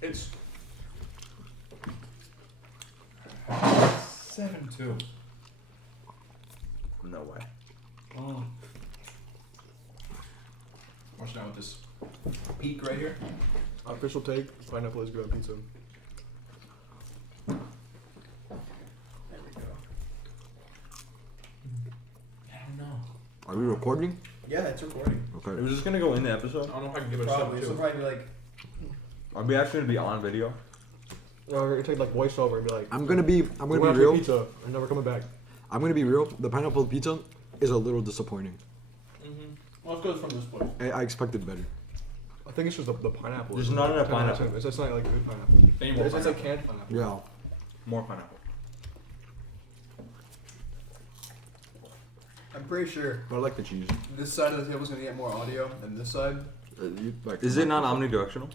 It's 7-2. No way. Oh. Watch now with this peak right here. Official take: pineapple is good on pizza. There we go. I don't know. Are we recording? Yeah, it's recording. Okay. Is this gonna go in the episode? I don't know if I can give it Probably. a So 7-2. probably like. Are we actually gonna be on video? Or you take like voiceover and be like, I'm gonna be "We're gonna real. Pizza. I'm never coming back." I'm gonna be real. The pineapple pizza is a little disappointing. Well, it goes from this place. I expected better. I think it's just the pineapple. There's not enough pineapple. It's just not like good pineapple. They need more It's like pineapple. canned pineapple. Yeah. More pineapple. I'm pretty sure But I like the cheese. this side of the table's gonna get more audio than this side. Is it not omnidirectional?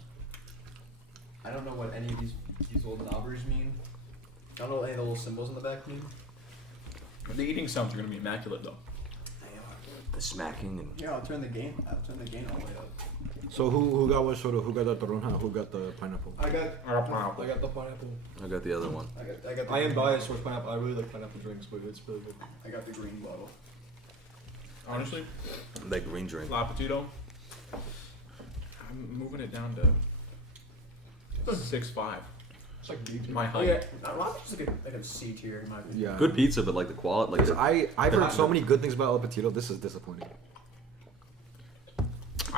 I don't know what any of these little knobbers mean. I don't know what any of the little symbols in the back mean. The eating sounds are gonna be immaculate though. The smacking and. Yeah, I'll turn the gain all the way up. So who got what soda? Who got the toronja? Who got the pineapple? I got I got pineapple. I got the pineapple. I got the other one. I got. The I am green- biased towards pineapple. I really like pineapple drinks, but it's really good. I got the green bottle. Honestly, That green drink. Lapitudo. I'm moving it down to 6'5". It's like deep. My Oh height. yeah, Rob just like a C tier in my opinion. Yeah. Good pizza, but like the quality, like Because I've heard so many good things about El Petito. This is disappointing.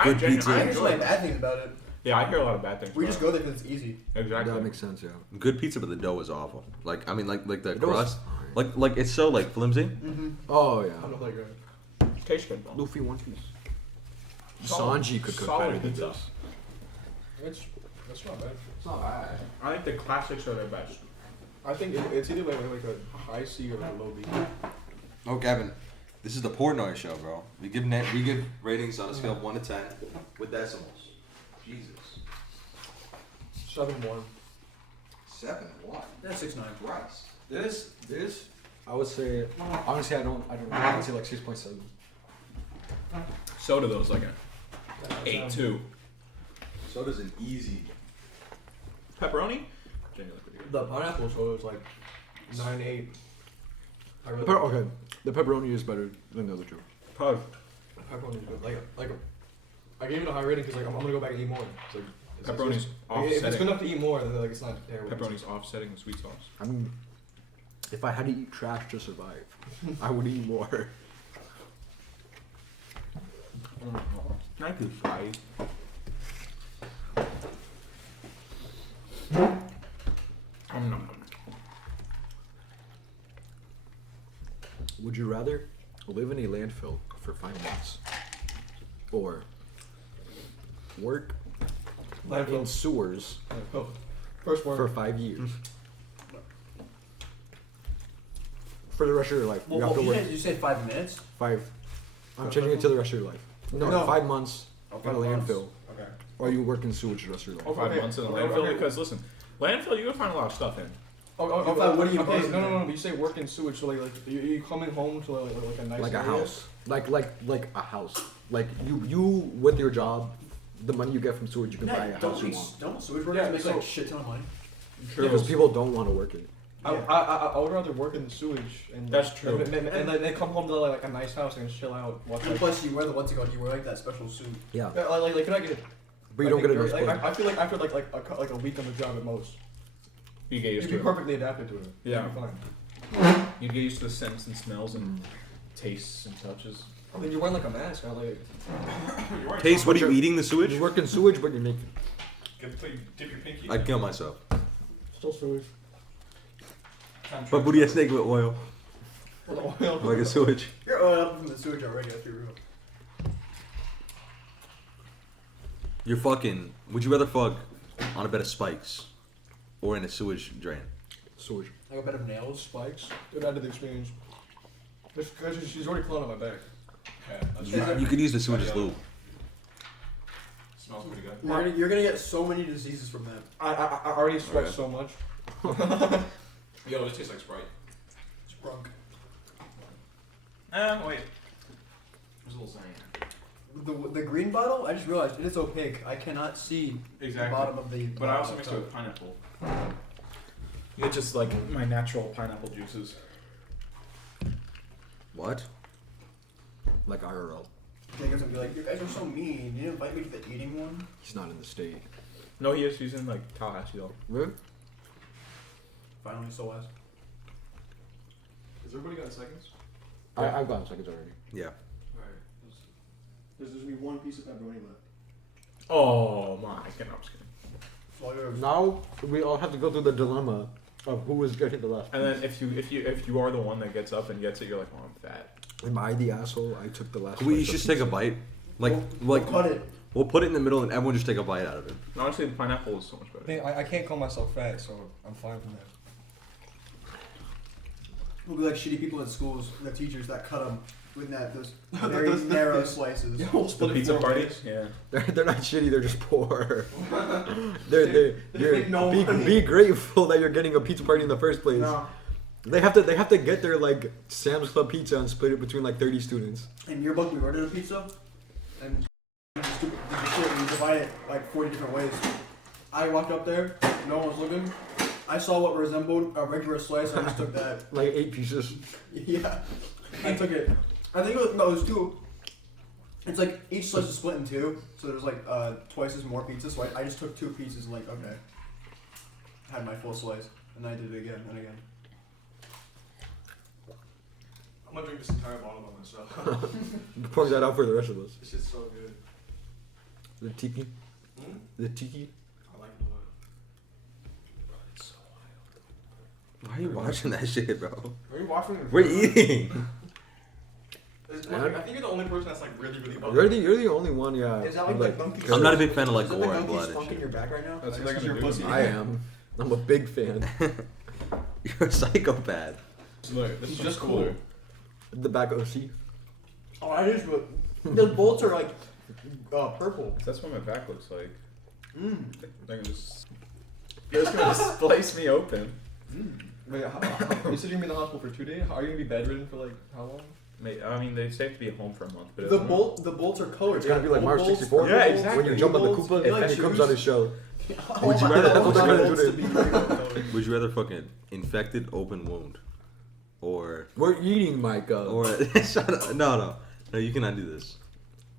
Good pizza. I I hear so enjoy many it. bad things about it. Yeah, I hear a lot of bad things. We about just it. go there because it's easy. Exactly. That makes sense. Yeah. good pizza, but the dough is awful. Like I mean, like the The dough is crust, fine. like it's so like flimsy. Mm-hmm. Oh I yeah. don't know like Tastes good though. Luffy One Piece. Solid. Sanji could cook Solid better than pizza. this. That's not bad. It's not bad. I think the classics are their best. I think it's either like a high C or a low B. Oh, Gavin, this is the Portnoy show, bro. We give ratings on a scale of 1 to 10 with decimals. Jesus. 7-1. 7-1. That's 6'9". Christ. This, I would say, honestly, I don't, I would say like 6.7. Soda though is like a 8-2. Soda's an easy. Pepperoni. Genuinely pretty good. The pineapple soda is like 9-8. I really Okay, the pepperoni is better than the other two. Pug. Pepperoni is good. Like I gave it a high rating because like I'm gonna go back and eat more. It's like Pepperoni's like, if it's good offsetting. enough to eat more, then like it's not terrible. Pepperoni's offsetting the sweet sauce. I mean, if I had to eat trash to survive, I would eat more. Thank you, Scotty. Would you rather live in a landfill for 5 months or work in Landfill. sewers First one. for 5 years? For the rest of your life. You have to work You said 5 minutes? 5. I'm changing it to the rest of your life. No, 5 months Oh, in a 5 months. landfill. Okay. Or you work in sewage the rest of your life. Oh, 5 Okay. months in the Okay, landfill okay. because listen, landfill you can find a lot of stuff in. Oh, what do you okay, post no, then? but you say work in sewage, so like you coming home to like a nice Like a area? house. Like a house. Like you with your job, the money you get from sewage, you can buy a house you want. Don't sewage workers Yeah, make so- like a shit ton of money? Because people don't want to work it. I would rather work in the sewage and That's true. and then they come home to like a nice house and chill out. Watch And like, plus, you wear you wear like that special suit. Yeah. like can I get? But you don't get enough like, blood. I feel like after like a week on the job at most, You get used you'd to be it. perfectly adapted to it. Yeah. You'd be fine. You get used to the scents and smells and tastes and touches. I mean, you're wearing like a mask, not like. Taste, what are you eating, the sewage? You work in sewage, but you're naked. Dip your pinky. I'd kill myself. Still sewage. But booty a snake with oil. With oil. Like a sewage. You're oiled up from the sewage already. Let's be real. You're fucking. Would you rather fuck on a bed of spikes or in a sewage drain? Sewage. Like a bed of nails. Spikes. Good out of the experience. Because she's already clawing on my back. Yeah, that's Is right. it- You could use the sewage as lube. Smells pretty good. You're gonna get so many diseases from that. I already sweat Okay. so much. Yo, this tastes like Sprite. Sprunk. Wait. There's a little cyan. the green bottle. I just realized it is opaque. I cannot see the bottom of the. But I also mix it with pineapple. It's just like my natural pineapple juices. What? Like IRL. Jacob's gonna be like, you guys are so mean. You didn't invite me to the eating one. He's not in the state. No, he is. He's in like Tallahassee though. Really? Finally, so as. Has everybody got seconds? I've gotten seconds already. Yeah. Alright. There's just gonna be one piece of pepperoni left. Oh my! I'm just kidding. So yours. Now we all have to go through the dilemma of who is getting the last. And then if you are the one that gets up and gets it, you're like, oh, I'm fat. Am I the asshole? I took the last. We slice of just take a pizza. bite. Like, We'll cut it. we'll put it in the middle and everyone just take a bite out of it. Honestly, the pineapple is so much better. I can't call myself fat, so I'm fine from that. We'll be like shitty people in schools, the teachers that cut them with those very narrow slices. Yeah, we'll The split it pizza 4 parties, yeah. They're not shitty. They're just poor. You're, make no money. be grateful that you're getting a pizza party in the first place. No. They have to get their like Sam's Club pizza and split it between like 30 students. In your book, we ordered a pizza, and we divide it like 40 different ways. I walked up there, no one was looking. I saw what resembled a regular slice, I just took that. Like 8 pieces. Yeah, I took it. I think it was 2. It's like each slice is split in 2, so there's like twice as more pizza. So I just took 2 pieces and like okay, had my full slice, and I did it again and again. I'm gonna drink this entire bottle by myself. Pour that out for the rest of us. This shit's so good. The tiki. Hmm? The tiki. I like it a lot. Why are you watching that shit, bro? Are you watching? We're eating. I think you're the only person that's like really You're the only one, yeah. Is that like like, monkey? I'm not a big fan of like Is that gore like and monkey blood spunk and in shit. your back right now? That's Like, what they're you're gonna do. pussy. I am. I'm a big fan. You're a psychopath. Look, this He's is just just cooler. The back OC. Oh, I just the bolts are like purple. That's what my back looks like. Mm. They're gonna just splice me open. Wait, you said you're gonna be in the hospital for 2 days? Are you gonna be bedridden for like how long? I mean, they say to be home for a month, but The bolts are colored. It's gonna be like Old Mario bolts, 64. old Yeah, bolts, exactly. When you jump on the new bolts. Koopa, You like and it comes shoes? on his shell. Oh, Would you I rather- want That's what my they're gonna bolts do to be regular colored. Would you rather fucking infected open wound, or We're eating, Micah. shut up. No, you cannot do this,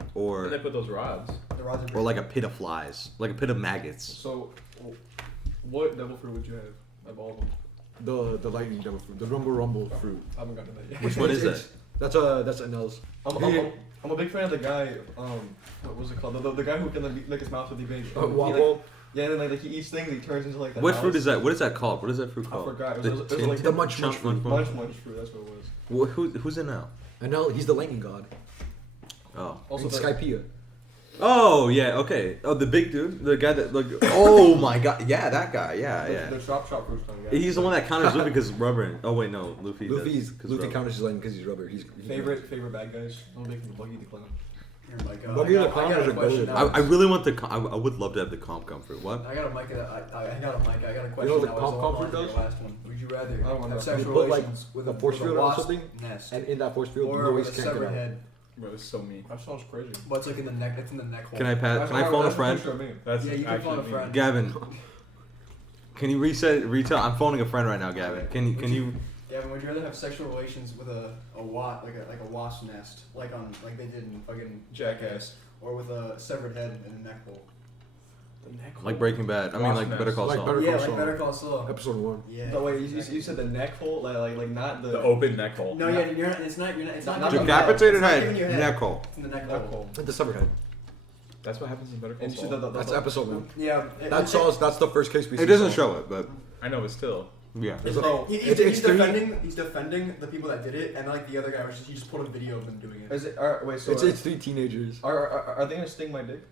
and they or put those rods. The rods are or like a pit of flies, like a pit of maggots. So, what devil fruit would you have of all of them? The lightning devil fruit. The rumble fruit. I haven't gotten to that yet. Which one is that? That's NL's. I'm a big fan of the guy. What was it called? The guy who can lick his mouth with the big. Waffle. Yeah, and then like he eats things. He turns into like. The What house. fruit is that? What is that called? What is that fruit I called? forgot. It The was like tin- The munch chunk fruit. munch fruit. That's what it was. Well, who's in now? NL, he's the lightning god. Oh. Also, In the, Skypea. Oh yeah, okay. Oh, the big dude, the guy that like. Oh my god, yeah, that guy, yeah. the chop fruit tongue guy. He's the one that counters Luffy because rubber. Oh wait, no, Luffy. Luffy rubber. counters his lightning because he's rubber. He's favorite bad guys. I'm big fan of Buggy the Clown. Here, Micah. Buggy I the got- Clown I got is a a question goat. now. I really want the. I would love to have the comp comfort. What? I got a Micah. I got a Micah. I got a question. You know what that the was comp on comfort your does? last one. Would you rather I don't know. have sexual You put, like, relations with a force field or wasp something, nest, And in that force field, or you with always a can't get severed out. head? Bro, this is so mean. That sounds crazy. But it's like in the neck. It's in the neck hole. Can I pass? Can I phone a friend? That's Yeah, you can phone a actually friend. Gavin, can you retell? I'm phoning a friend right now, Gavin. Can you? Gavin, would you rather have sexual relations with a like a wasp nest, like they did in fucking Jackass. or with a severed head and a neck hole? The neck. Like Breaking Bad. I mean, like Wasp Better Call Like Saul. Better Yeah, Call like Saul. Better Call Saul. Episode 1. Yeah. No wait, you said the neck hole, like not the. The open neck hole. No, yeah, you're not. It's not. You're not. It's not. Not giving the you Decapitated It's not head, giving you head. neck hole. It's in the neck neck hole. hole. The severed head. That's what happens in Better Call And you said Saul. That's episode 1. Yeah. That's the first case we see. It doesn't Saul. show it, but I know, but still. yeah. So, He's It's defending. He's defending the people that did it, and like the other guy he just put a video of them doing it. is it? Wait, so It's 3 teenagers. are they gonna sting my dick?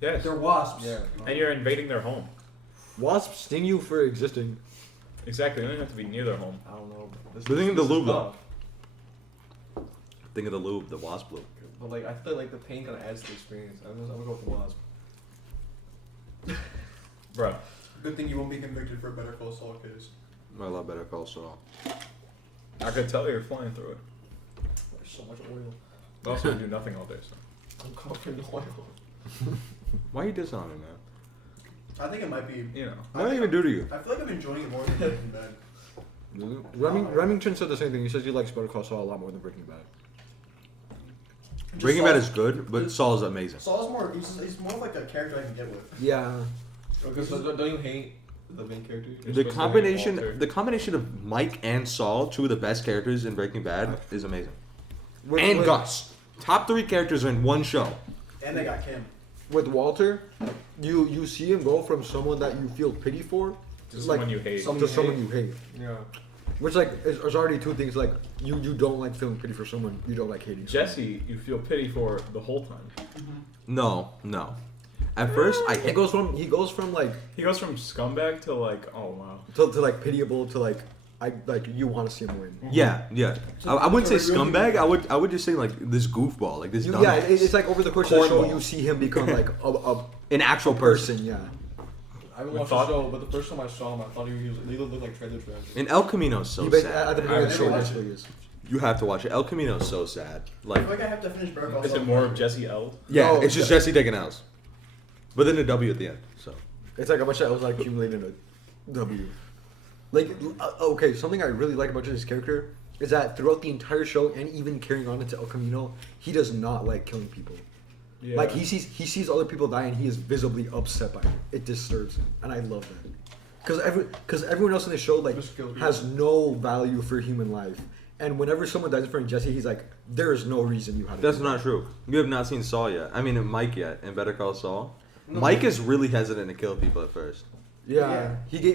Yes. They're wasps. Yeah. And you're invading their home. Wasps sting you for existing. Exactly. You don't even have to be near their home. I don't know. But think of the is lube, though. tough. Think of the lube, the wasp lube. But like I feel like the pain kind of adds to the experience. I'm gonna go with the wasp. Bro. Good thing you won't be convicted for a Better Call Saul case. I love Better Call Saul. I could tell you're flying through it. There's so much oil. But also, we do nothing all day, so. I'm covered in oil. Why you dissing on me, man? I think it might be. You know. What did I even do to you? I feel like I'm enjoying it more than Breaking Bad. Remington said the same thing. He says he likes Better Call Saul a lot more than Breaking Bad. Just Breaking Bad Saul's- is good, but Saul is amazing. Saul's more. He's more like a character I can get with. Yeah. Okay, so don't you hate the main character? You're The supposed to hate Walter. combination of Mike and Saul, two of the best characters in Breaking Bad, is amazing. With, And with, Gus, top 3 characters in one show. And they got Kim. with Walter, you see him go from someone that you feel pity for, Just like someone you hate. to someone you hate. Yeah. Which like is already two things. Like you don't like feeling pity for someone, you don't like hating. Jesse, you feel pity for the whole time. No. At first, I He goes from like He goes from scumbag to like, oh wow. to like pitiable to like you want to see him win. yeah. I wouldn't say scumbag. I would just say like this goofball, like this. You, dumbass. yeah, it's like over the course of the show, Cornball. you see him become like a An actual person. person. Yeah. I haven't We watched thought- the show, but the first time I saw him, I thought he looked like trailer trash. And El Camino's so He sad. at the beginning of the I've show, never basically is. You have to watch it. El Camino's so sad. I Like, feel like I have to finish Better Call Is Saul. it more of Jesse L? yeah, No, it's just Jesse taking L's, but then a W at the end. So It's like a bunch of L's like accumulated in a W. Like, okay, something I really like about Jesse's character is that throughout the entire show and even carrying on into El Camino, he does not like killing people. Yeah. Like he sees other people die and he is visibly upset by it. It disturbs him, and I love that. Because everyone else in the show like Just kill people. has no value for human life, and whenever someone dies in front of Jesse, he's like, "There is no reason you had to." that's do not that." true. You have not seen Saul yet. I mean, Mike yet, and Better Call Saul. Mike is really hesitant to kill people at first. Yeah, Yeah. he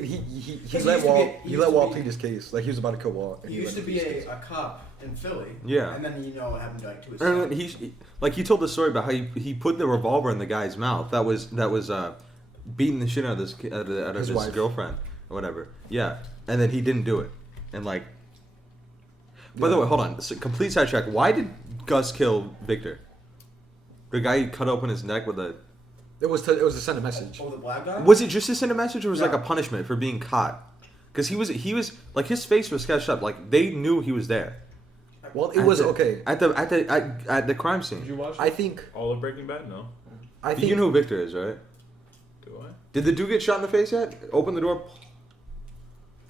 Because let he Walt used to let be- Walt plead his case. Like he was about to kill Walt. and He used to let him be plead his case. a cop in Philly. Yeah. And then you know what happened to his And son. then he told the story about how he put the revolver in the guy's mouth. That was beating the shit out of His his wife. girlfriend or whatever. Yeah, and then he didn't do it. And like, by the Yeah. way, hold on. So, complete sidetrack. Why did Gus kill Victor? The guy who cut open his neck with a. It was to send a message. Oh, the black guy? Was it just to send a message, or was it like Yeah. a punishment for being caught? Because he was like his face was sketched up. Like they knew he was there. Well, it At was the- okay. at the crime Did scene. you watch it? I think All of Breaking Bad? No. You know who Victor is, right? Do I? Did the dude get shot in the face yet? Open the door.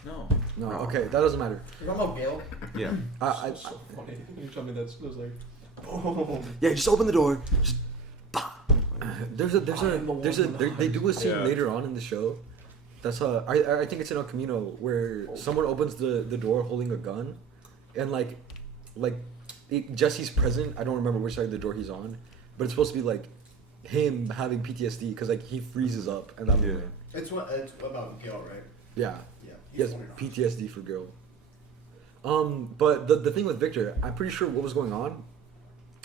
No. no. Okay, that doesn't matter. You talking about Gale? Yeah. That's so funny. You told me that's like, oh. Yeah, just open the door. Just They do a scene Yeah. later on in the show. That's I think it's in El Camino where someone opens the door holding a gun, and Jesse's present. I don't remember which side of the door he's on, but it's supposed to be like him having PTSD because like he freezes up and that Yeah. moment. It's about Gale, right? Yeah. Yeah. Yes, funny enough. PTSD for girl. But the thing with Victor, I'm pretty sure what was going on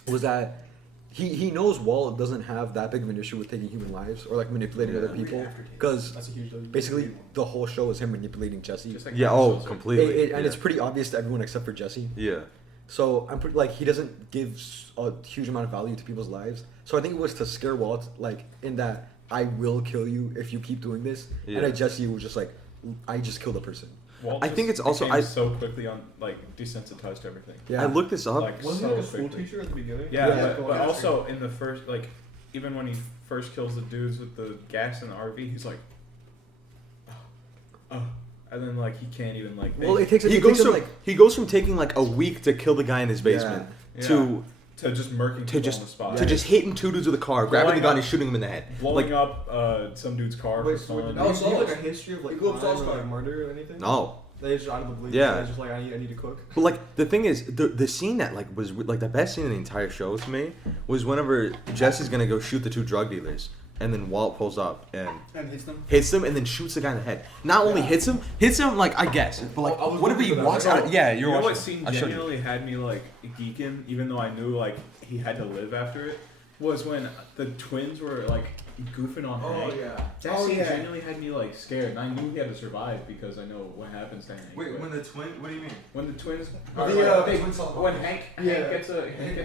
was that he knows Walt doesn't have that big of an issue with taking human lives or like manipulating Yeah. other people because That's a huge deal. basically the whole show is him manipulating Jesse. Just like yeah. Kevin Oh, Saul's- completely. And yeah. it's pretty obvious to everyone except for Jesse. Yeah. So I'm pretty like he doesn't give a huge amount of value to people's lives. So I think it was to scare Walt, like in that I will kill you if you keep doing this. Yeah. And at Jesse was just like I just killed a person. Walt I think just it's also- became I- so quickly on like desensitized to everything. Yeah. I looked this up. Like Wasn't so he a school quickly. teacher at the beginning? Yeah, Yeah. but also in the first like even when he first kills the dudes with the gas in the RV, he's like, oh, and then like he can't even like. Well, make- it takes he it goes takes him, from like he goes from taking like a week to kill the guy in his basement Yeah. to just murking to people on the spot. just hitting two dudes with a car, grabbing Blowing the gun up- and shooting him in the head. blowing Like up some dude's car Wait, for so fun. No, do you Saul's- have like a history of like You go up crime Saul's or like car. murder or anything? no. They just out of the blue. Yeah. They're just like I need to cook. But like the thing is, the scene that like was like the best scene in the entire show to me was whenever Jesse's gonna go shoot the two drug dealers, and then Walt pulls up and And hits them. hits them, and then shoots the guy in the head. Not only hits him like I guess, but like I was whatever he looking for that. walks out. Yeah, You you're know watching. what scene I'll show you. genuinely had me like geeking, even though I knew like he had to live after it, was when the twins were like goofing on Hank. That Oh, scene yeah. genuinely had me like scared, and I knew he had to survive because I know what happens to Hank. But the twin? What do you mean? when the twins, The, when Hank Yeah. gets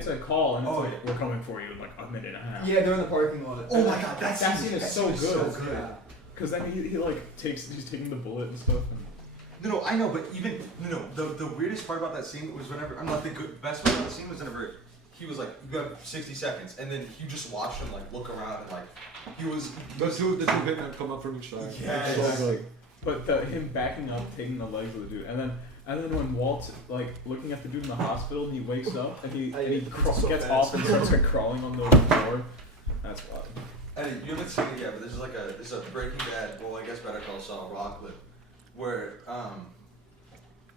a call and it's Oh, like we're coming for you in like a minute and a half. Yeah, they're in the parking lot. Oh my God, that scene is so good. Yeah. Because then he like he's taking the bullet and stuff. And No, I know, but even the weirdest part about that scene was whenever best part about the scene was whenever he was like, you got 60 seconds, and then you just watched him like look around and like he was. The two hitmen come up from each side. Yeah, Exactly. But him backing up, taking the legs of the dude, and then when Walt's like looking at the dude in the hospital, and he wakes up and he so gets fast. off and starts like crawling on the floor. That's wild. And you haven't seen it yet, but there's a Breaking Bad, well, I guess Better Call Saul raw clip, where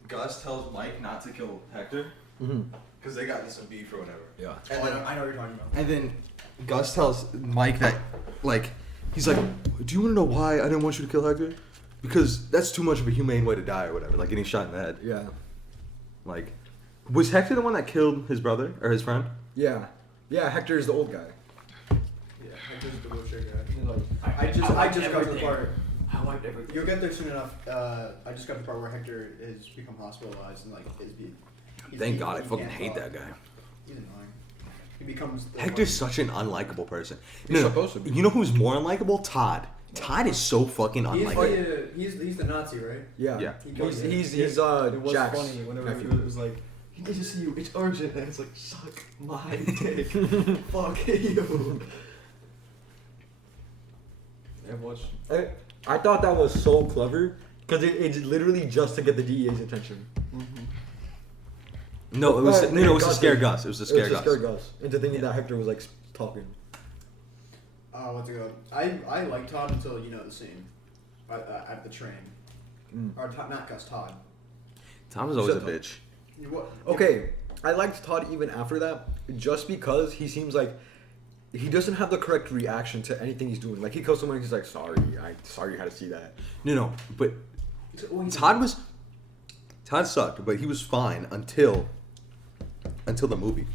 Gus tells Mike not to kill Hector because they got into some beef or whatever. Yeah. And then, I know what you're talking about. and then Gus tells Mike that, like, he's like, do you want to know why I didn't want you to kill Hector? Because that's too much of a humane way to die or whatever, like getting shot in the head. Yeah. Like, was Hector the one that killed his brother or his friend? Yeah. Yeah, Hector's the old guy. Yeah, Hector's the wheelchair guy. Like, I just got to the everything. part. I wiped everything. You'll get there soon enough. I just got to the part where Hector has become hospitalized and like Thank God, I fucking hate that guy. He's annoying. He becomes. Hector's such an unlikable person. He's supposed to be. You know who's more unlikable? Todd. Todd is so fucking unlikable. He's the Nazi, right? Yeah. Yeah. He's It was Jack's funny whenever nephew. it was like, he needs to see you. It's urgent, and it's like, suck my dick. Fuck you. And watch. I thought that was so clever because it's literally just to get the DEA's attention. No, it was to Gus scare did. Gus. It was to scare Gus. scare Gus into thinking that Hector was like talking. What's it called? I like Todd until the scene at the train. Or not Gus, Todd. Tom was always a So- bitch. What? Okay, I liked Todd even after that, just because he seems like he doesn't have the correct reaction to anything he's doing. Like he kills someone, and he's like, "Sorry, sorry you had to see that." No, but Todd sucked, but he was fine until the movie.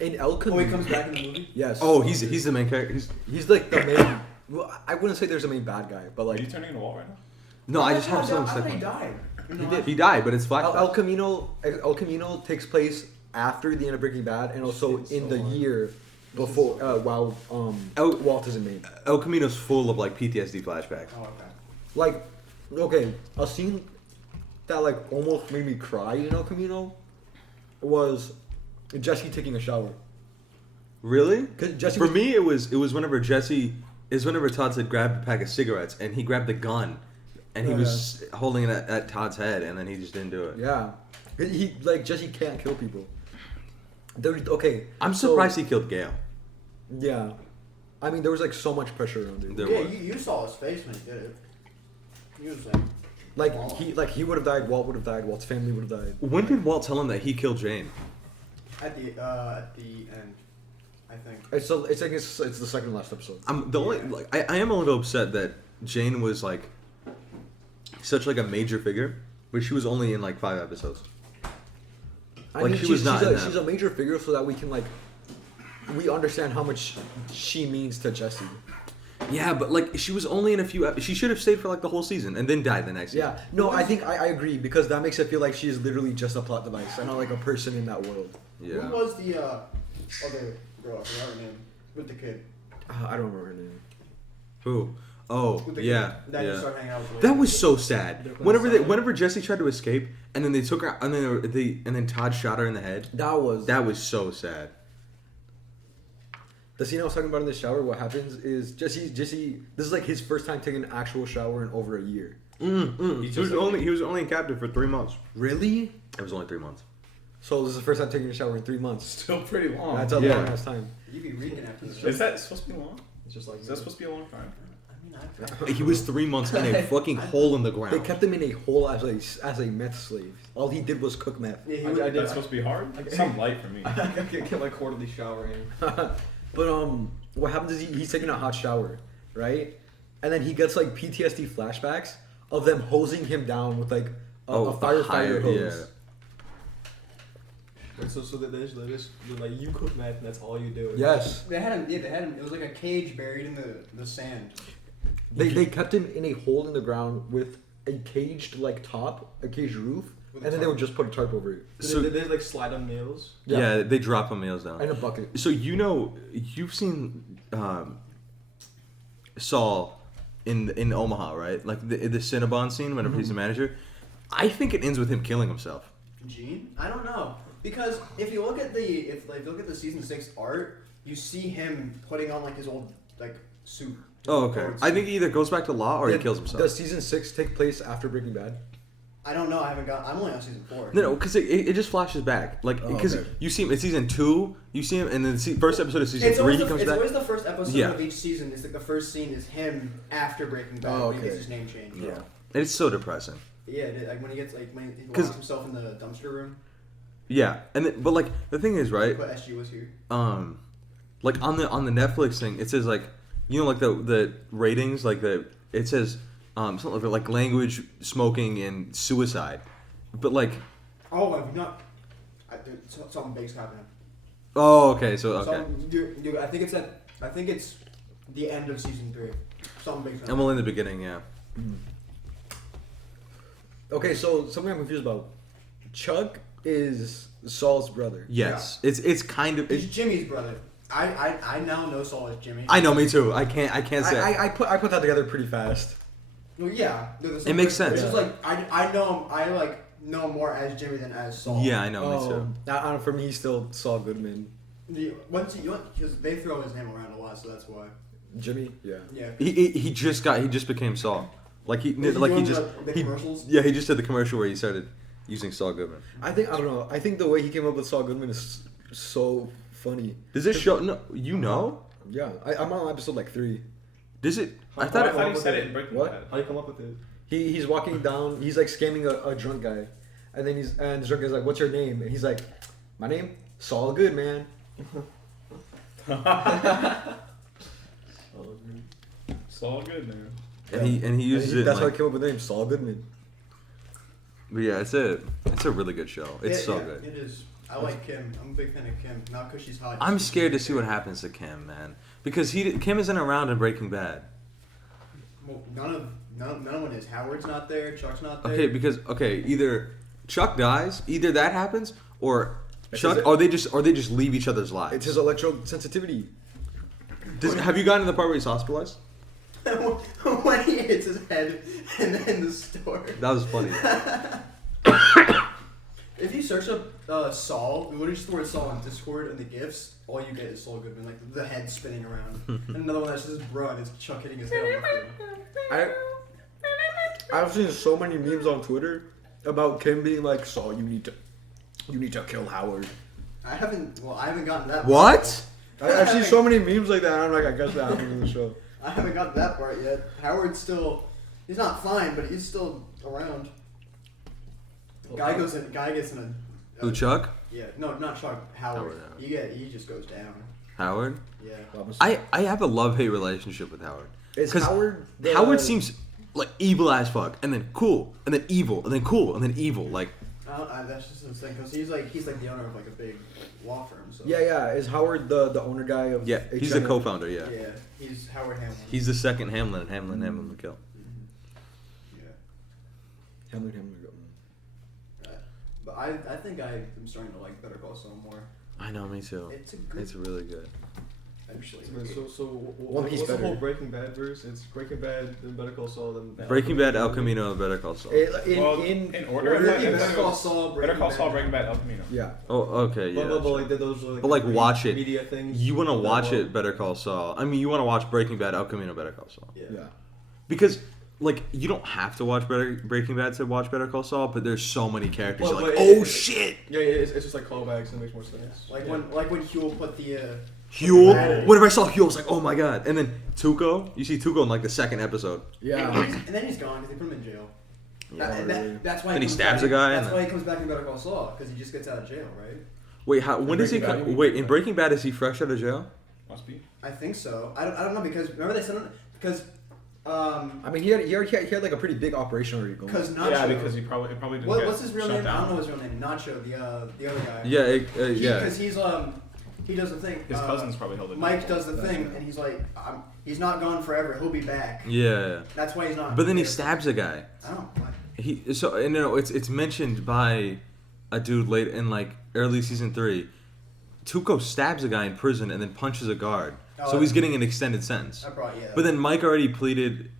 In El Camino. he comes back in the movie. Yes. Oh, he's the main character. He's like the main. Well, I wouldn't say there's a main bad guy, but Are like you turning into a wall right now? No, I just have I something thought he stuck. died. He died, but it's flashback. El Camino takes place after the end of Breaking Bad, and also in the year before while Walt is in Maine. El Camino's full of like PTSD flashbacks. Oh, okay. Like, okay, a scene that like almost made me cry in El Camino was Jesse taking a shower. Really? 'Cause Jesse For was- me, it was whenever whenever Todd said grab a pack of cigarettes, and he grabbed the gun, and he was holding it at Todd's head, and then he just didn't do it. Yeah, he like Jesse can't kill people. Okay, I'm so- surprised he killed Gail. Yeah, I mean there was like so much pressure around it. There Yeah, was. you saw his face when he did it. You know what I'm saying? Like he would have died. Walt would have died. Walt's family would have died. When did Walt tell him that he killed Jane? At the end, I think. It's the second last episode. I'm the only like I am a little upset that Jane was like such like a major figure, but she was only in like 5 episodes. I Like, mean, she was not in that. she's a major figure, so that we can we understand how much she means to Jesse. Yeah, but like she was only in a few. She should have stayed for like the whole season and then died the next Yeah, no, I think I agree because that makes it feel like she is literally just a plot device and not like a person in that world. year. Who was the other girl? I forgot her name. With the kid. I don't remember her name. Who? Oh, With the yeah, kid. That you yeah. start hanging out with. That was so sad. They're Whenever Jesse tried to escape, and then they took her, and then Todd shot her in the head. That was So sad. the scene I was talking about in the shower. What happens is Jesse. This is like his first time taking an actual shower in over a year. He was only in captive for 3 months. Really? It was only 3 months. So this is the first time taking a shower in 3 months. Still pretty long. That's a Yeah. long ass time. You be reading after this. Is that supposed to be long? It's just like Is that supposed to be a long time? I mean, He was 3 months in a fucking hole in the ground. They kept him in a hole as a meth slave. All he did was cook meth. Yeah, he I was, did- That's supposed to be hard? Some light for me. I get my quarterly shower in. But what happens is he's taking a hot shower, right? And then he gets like PTSD flashbacks of them hosing him down with like a firefighter hose. Wait, so they're like, you cook meth and that's all you do. Yes. They had him. Yeah, they had him. It was like a cage buried in the sand. They kept him in a hole in the ground with a caged like top, a caged roof, With and a then they tarp. would just put a tarp over it. So they like slide on nails. Yeah, they drop the meals down. And a bucket. So you've seen Saul in Omaha, right? Like the Cinnabon scene whenever he's the manager. I think it ends with him killing himself. Gene? I don't know. Because if you look at the season 6 art, you see him putting on like his old like suit. Oh, okay. I think he either goes back to law or he kills himself. Does season 6 take place after Breaking Bad? I don't know. I'm only on season 4. No, because it just flashes back. Like, because you see him in season 2, you see him, and then the first episode of season 3, he comes back. It's always the first episode of each season. It's like the first scene is him after Breaking Bad. When he gets his name changed. Yeah. And it's so depressing. Yeah, it is. Like when he locks himself in the dumpster room. Yeah, but like the thing is, right? But SG was here. Like on the Netflix thing, it says like, you know, like the ratings, like it says something like language, smoking, and suicide, but like. Oh, I've not. Something big's happening. Oh, okay. So okay. I think it's the end of season 3. Something big's happening. I'm only in the beginning, yeah. Okay, so something I'm confused about. Chuck is Saul's brother. Yes, it's kind of. It's Jimmy's brother. I now know Saul as Jimmy. I know, me too. I can't say. I put that together pretty fast. Well, yeah. It makes sense. It's just like I know him. I like know him more as Jimmy than as Saul. Yeah, I know, me too. For me, he's still Saul Goodman. Because they throw his name around a lot, so that's why. Jimmy, yeah. Yeah. He just became Saul. He just did the commercial where he started using Saul Goodman. I don't know. I think the way he came up with Saul Goodman is so funny. Does this show? No, you know? Yeah, I'm on episode like 3. Does it? I thought he said it in Breaking What? Bad. How do you come up with it? He's walking down. He's like scamming a drunk guy, and then the drunk guy's like, "What's your name?" And he's like, "My name, Saul Goodman." Saul Goodman. And he uses it. That's how like, he came up with the name, Saul Goodman. But yeah, it's a really good show. It's so good. It is. I like Kim. I'm a big fan of Kim. Not because she's hot. I'm scared to see what happens to Kim, man, because Kim isn't around in Breaking Bad. Well, none of one is. Howard's not there. Chuck's not there. Okay, either Chuck dies, either that happens, or Chuck, it- or they just leave each other's lives. It's his electrosensitivity. Have you gotten to the part where he's hospitalized? When he hits his head and then the store. That was funny. If you search up Saul, we literally just the word Saul on Discord and the GIFs, all you get is Saul Goodman, like the head spinning around. And another one that's just his bro and it's Chuck hitting his head on the floor. I've seen so many memes on Twitter about Kim being like, "Saul, you need to kill Howard." I haven't gotten that. What? I've seen so many memes like that. And I'm like, I guess that happens in the show. I haven't gotten that part yet. Howard's still, he's not fine, but he's still around. Guy gets in a. Who, Chuck? Yeah, no, not Chuck. Howard. Howard. He just goes down. Howard? Yeah. I have a love-hate relationship with Howard. Is Howard Howard seems like evil as fuck, and then cool, and then evil, and then cool, and then evil. Like, that's just his thing because he's like the owner of like a big law firm. So. Yeah. Is Howard the owner guy of? yeah, he's the co-founder. Yeah. Yeah, he's Howard Hamlin. He's the second Hamlin. Hamlin McGill. Yeah. Hamlin. But I think I am starting to like Better Call Saul more. I know, me too. It's really good. Actually. So One Piece what's the better. whole Breaking Bad verse? It's Breaking Bad, then Better Call Saul, then Breaking Bad, El Camino, Better Call Saul. In order. Better Call Saul, Better Call Saul, Breaking Bad, El Camino. Yeah. Oh, okay, yeah. But like those are like. But, like, watch it. Media things. You want to watch it, Better Call Saul. I mean, you want to watch Breaking Bad, El Camino, Better Call Saul. Yeah. Because, like, you don't have to watch Breaking Bad to watch Better Call Saul, but there's so many characters. Well, You're like, but shit! Yeah, it's just like callbacks and it makes more sense. Like when Huel put the. Huel? Whenever I saw Huel, I was like, oh my god. And then Tuco, you see Tuco in like the second episode. Yeah. And then he's gone because they put him in jail. Yeah. That's why. Then he stabs a guy. That's why he comes back in Better Call Saul because he just gets out of jail, right? Wait, when does he Breaking come? Bad? Wait, in Breaking Bad, is he fresh out of jail? Must be. I think so. I don't know because remember they said because. I mean, he had like a pretty big operation already going. Because Nacho. Yeah, because he probably didn't get What's his real shut name? down. I don't know his real name. Nacho, the other guy. Yeah, yeah. Because he does the thing. His cousin's probably held it. Mike does the thing, and he's like, he's not gone forever. He'll be back. Yeah. That's why he's not. But then he there. stabs a guy. I don't know. It's mentioned by a dude late in like early season 3. Tuco stabs a guy in prison and then punches a guard. So he's getting an extended sentence. But then Mike already pleaded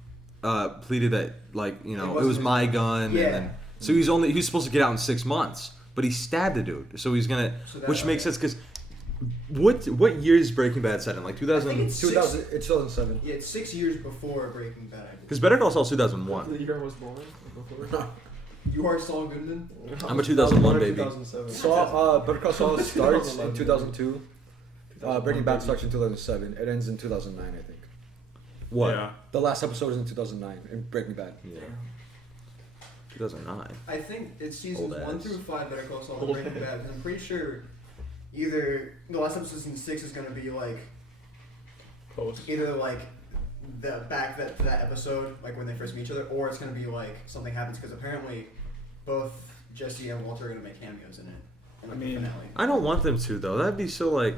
that, like, you know, it was my gun. Yeah. And then, so he's supposed to get out in 6 months. but he stabbed the dude, so he's gonna, So that- which makes sense because what year is Breaking Bad set in? Like 2000? I think it's 2000, it's 2007. Yeah, it's 6 years before Breaking Bad. Because Better Call Saul's 2001. The year I was born. Before. You are Saul Goodman? I'm a 2001 baby. 2007. Saul, Better Call Saul starts in 2002. Breaking Bad starts in 2007. It ends in 2009, I think. What? Yeah. The last episode is in 2009 in Breaking Bad. Yeah. 2009. I think it's seasons Old 1 ass. through 5 Better Call Saul Old and Breaking ass. Bad. I'm pretty sure either the last episode season 6 is gonna be like Post. either like the back that episode, like when they first meet each other, or it's gonna be like something happens because apparently both Jesse and Walter are gonna make cameos in it. In like, I mean, the finale. I don't want them to though. That'd be so like.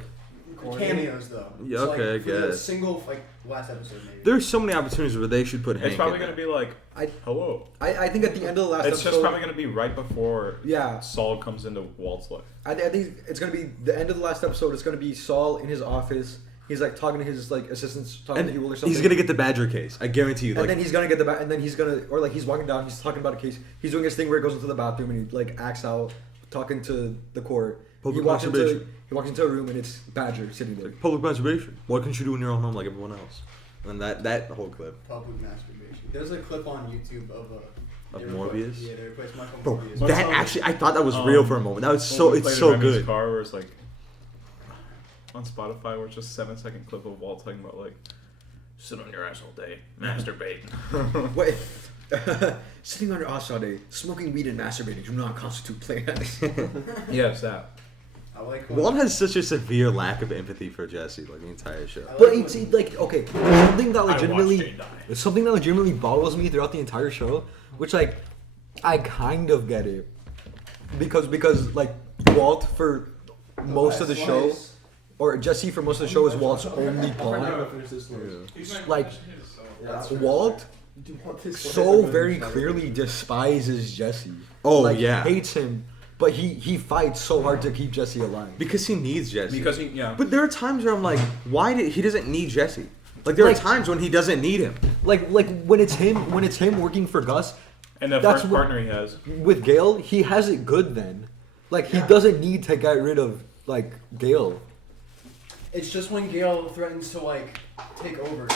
Cameos though. Yeah, So, okay, like, I for the guess. single like last episode maybe. There's so many opportunities where they should put Hank It's probably in gonna there. be like, I- hello. I think at the end of the last It's episode. just probably gonna be right before Yeah. Saul comes into Walt's life. I think it's gonna be the end of the last episode. It's gonna be Saul in his office. He's like talking to his like assistants, talking to people or something. He's gonna get the Badger case. I guarantee you. And Like, then he's gonna get and then he's gonna, or like he's walking down, he's talking about a case. He's doing his thing where he goes into the bathroom and he like acts out, talking to the court. Public he walks masturbation. into a room and it's Badger sitting there. public masturbation. Why couldn't you do it in your own home like everyone else? And that whole clip. Public masturbation. There's a clip on YouTube of Of they replace- Morbius? Yeah, they replaced Michael Bro, Morbius. What's that on- actually, I thought that was real for a moment. That was When we it's played so in Remy's good. car where it's like on Spotify where it's just 7-second clip of Walt talking about like sit on your ass all day, masturbate. Wait, sitting on your ass all day, smoking weed and masturbating do not constitute plans. Yes, that. I like Walt has such a severe lack of empathy for Jesse, like the entire show. I like But when- it's like okay, something that I watched legitimately, Jane die. it's something that legitimately boggles me throughout the entire show, which like I kind of get it, because like Walt for most of the show, or Jesse for most of the show is Walt's only I'm pawn. gonna finish this one. Like Yeah, Walt do you want this one? so very clearly despises Jesse. Oh, like, yeah. hates him, but he fights so hard to keep Jesse alive. Because he needs Jesse. Because he, yeah. But there are times where I'm like, he doesn't need Jesse. Like there are Like- times when he doesn't need him. Like when it's him working for Gus. And the That's first what- partner he has. With Gale, he has it good then. Like he doesn't need to get rid of like Gale. It's just when Gale threatens to like take over.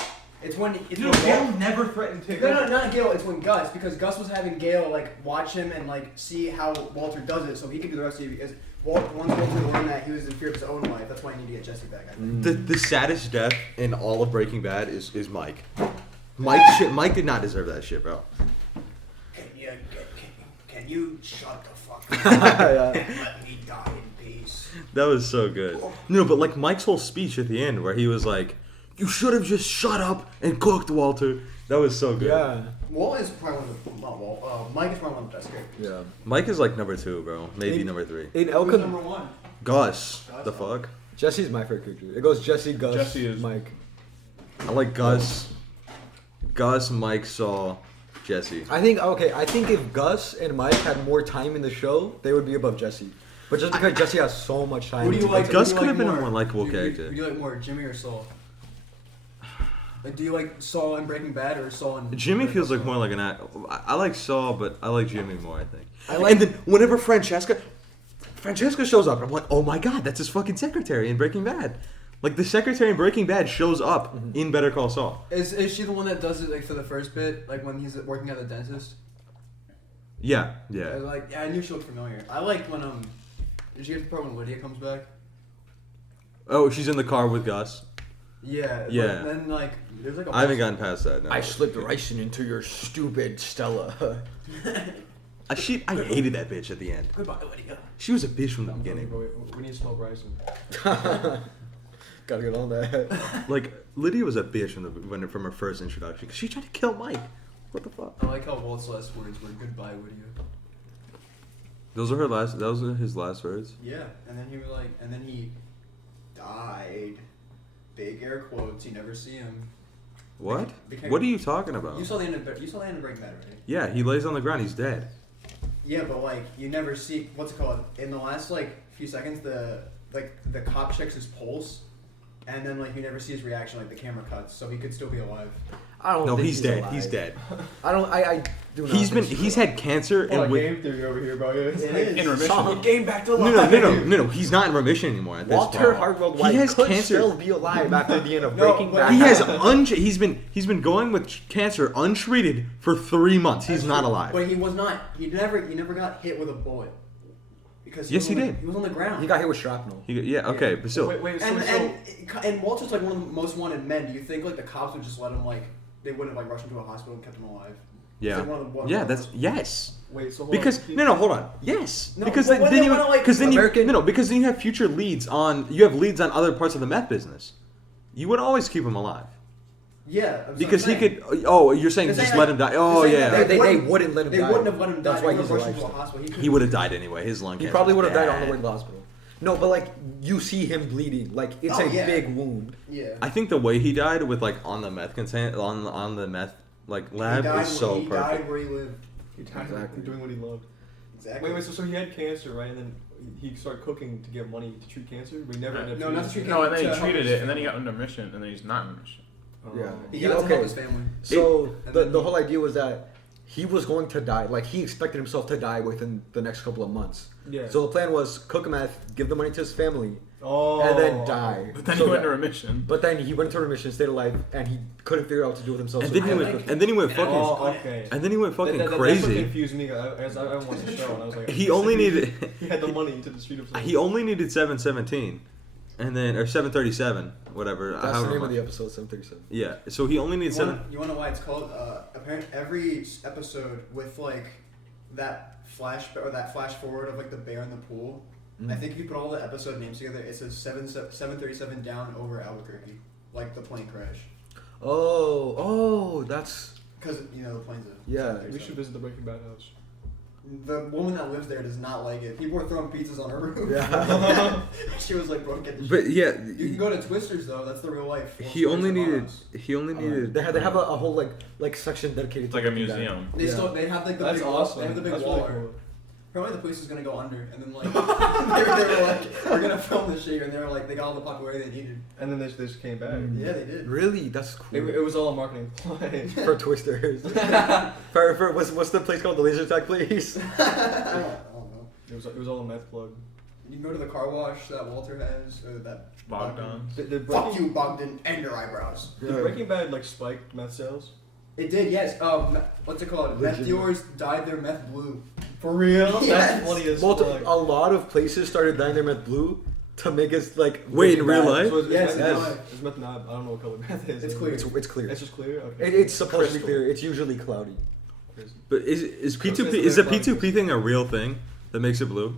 It's when Dude, Gale never threatened to. No, not Gale. It's when Gus, because Gus was having Gale like watch him and like see how Walter does it, so he could do the rest of it. Because once Walter learned that he was in fear of his own life, that's why I need to get Jesse back. I think. The saddest death in all of Breaking Bad is Mike. Mike did not deserve that shit, bro. Can you shut the fuck up and let me die in peace? That was so good. No, but like Mike's whole speech at the end where he was like, "You should have just shut up and cooked, Walter." That was so good. Yeah. Walt is probably one of the Mike is probably one of the best characters. Yeah. Mike is like number 2, bro. Maybe In- number 3. In Who's Elcom, number one? Gus. Gus? The fuck? Jesse's my favorite character. It goes Jesse, Gus, Jesse is- Mike. I like Gus. Gus, Mike, Saul, Jesse. I think if Gus and Mike had more time in the show, they would be above Jesse. But just because Jesse has so much time, Who do you to like? get Gus who do could you have like been a more likable Do character. you like more Jimmy or Saul? Like, do you like Saul in Breaking Bad or Saul in? Jimmy Better feels Call like more like an act. I like Saul, but I like Jimmy more, I think. I like- and then whenever Francesca shows up, I'm like, oh my god, that's his fucking secretary in Breaking Bad. Like the secretary in Breaking Bad shows up in Better Call Saul. Is she the one that does it like for the first bit, like when he's working at the dentist? Yeah, I yeah. was like, yeah, I knew she looked familiar. I like when did you get the part when Lydia comes back? Oh, she's in the car with Gus. Yeah. Yeah. But then like there's like a I haven't gotten past that. No. I slipped ricin into your stupid Stella. I hated that bitch at the end. Goodbye, Lydia. She was a bitch from the beginning. We need to smoke rice. Gotta get on that. Like Lydia was a bitch from her first introduction because she tried to kill Mike. What the fuck? I like how Walt's last words were "Goodbye, Lydia." Those were his last words. Yeah, and then he was like, and then he died. Big air quotes. You never see him. What? Became- What are you talking about? You saw the end of Breaking Bad, right? Yeah, he lays on the ground. He's dead. Yeah, but like you never see what's it called in the last like few seconds. The cop checks his pulse, and then like you never see his reaction. Like the camera cuts, so he could still be alive. I don't. No, think he's dead. alive. He's dead. I don't. do not He's think so. he's had cancer Oh, and game theory over here, bro. In remission. Solid Game back to life. no, he's not in remission anymore at this Walter point. Hartwell He White has could cancer. still be alive after the end of No, Breaking but Bad. He has he's been going with cancer untreated for 3 months. He's not alive. But he was not. He never got hit with a bullet. Because Yes, he did. He was on the ground. He got hit with shrapnel. Okay, but still. Wait, so, And Walter's like one of the most wanted men. Do you think like the cops would just let him like they wouldn't have like rushed him to a hospital and kept him alive? Yeah. It's like one of Yeah, the that's most- yes. wait, so hold Because on. no, hold on. Yes, No, because but when then they you wanna, like, because then American- you because then you have future leads on other parts of the meth business. You would always keep him alive Yeah. that's because what he I'm saying. could. Oh, you're saying They're just saying let that- him die. they're Oh saying yeah, that They wouldn't let him They die. wouldn't have let him die. That's They why would he's have rushed him alive to a hospital. he would have died anyway. His lung He cancer. probably would have died on bad. the way to the hospital. No, but like you see him bleeding, like it's Oh, a yeah. big wound. Yeah. I think the way he died with like on the meth on the meth like lab is so He perfect. died where he lived. He died Exactly. doing what he loved. Exactly. Wait, so he had cancer, right? And then he started cooking to get money to treat cancer, but he never ended up No, treating not to treat it. No, and then To he help treated his it, and then he family. got into remission, and then he's not in remission. Oh. Yeah. He Yeah, got to okay. help his family. So And the then whole idea was that he was going to die. Like he expected himself to die within the next couple of months. Yeah. So the plan was cook meth, give the money to his family, Oh. and then die. But then So he went into that- remission. But then he went into remission, stayed alive, and he couldn't figure out what to do with himself. And so then he he went cooked. and then he went fucking Oh, okay. and then he went fucking That's what crazy. confused me. I watched the show and I was like, He only needed He had the money to treat himself. he only needed 717, and then or 737, whatever. That's the however name of much. the episode, 737. Yeah, so he only needed seven. You wanna know why it's called? Apparently, every episode with like that flash forward of like the bear in the pool. I think if you put all the episode names together, it says 737 down over Albuquerque, like the plane crash. Oh, that's Because you know the plane's a Yeah. We should visit the Breaking Bad house. The woman that lives there does not like it. People were throwing pizzas on her roof. Yeah. She was like, "Bro, get the shit." But yeah, You can go to Twisters though. That's the real life. he only needed Twisters. Uh, they have a whole like section dedicated It's to like a Breaking Bad. museum. They Yeah. still they have like the That's big awesome. They have the big That's wall. really cool. Apparently the place is gonna go under, and then like they were like, "We're gonna film this shit," and they were like, they got all the popularity they needed. And then they just came back. Yeah, they did. Really, that's cool. It was all a marketing ploy. For Twisters. for what's the place called? The laser tag place. I don't know. It was all a meth plug. You can go to the car wash that Walter has, or that Bogdan. The Fuck Breaking, you, Bogdan, and your eyebrows. the Breaking Bad like spiked meth sales. It did, yes. What's it called? Meth Legit. dealers dyed their meth blue. For real? Yes. That's funny as fuck. A lot of places started dyeing their meth blue to make us like. Wait, in Breaking real Bad. life? So it's Yes, meth, yes. it's meth not. I don't know what color meth is. It's clear. It's clear. It's just clear. Okay. It's supposed to be Crystal. clear. It's usually cloudy. But is P2P It's is the very fun. P2P thing a real thing that makes it blue?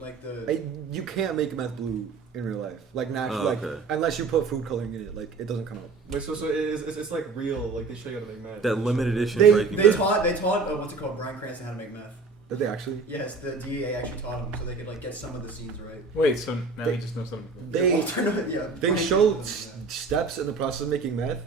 Like the. You can't make meth blue in real life, like naturally, Oh, like okay. unless you put food coloring in it, like it doesn't come out. Wait, so it's like real. Like they show you how to make meth. That limited edition They Breaking they Bad. taught what's it called, Bryan Cranston, how to make meth. Did they actually? Yes, the DEA actually taught him so they could like get some of the scenes right. Wait, so now They- he just knows something. They yeah. they Bryan showed Cranston made steps in the process of making meth,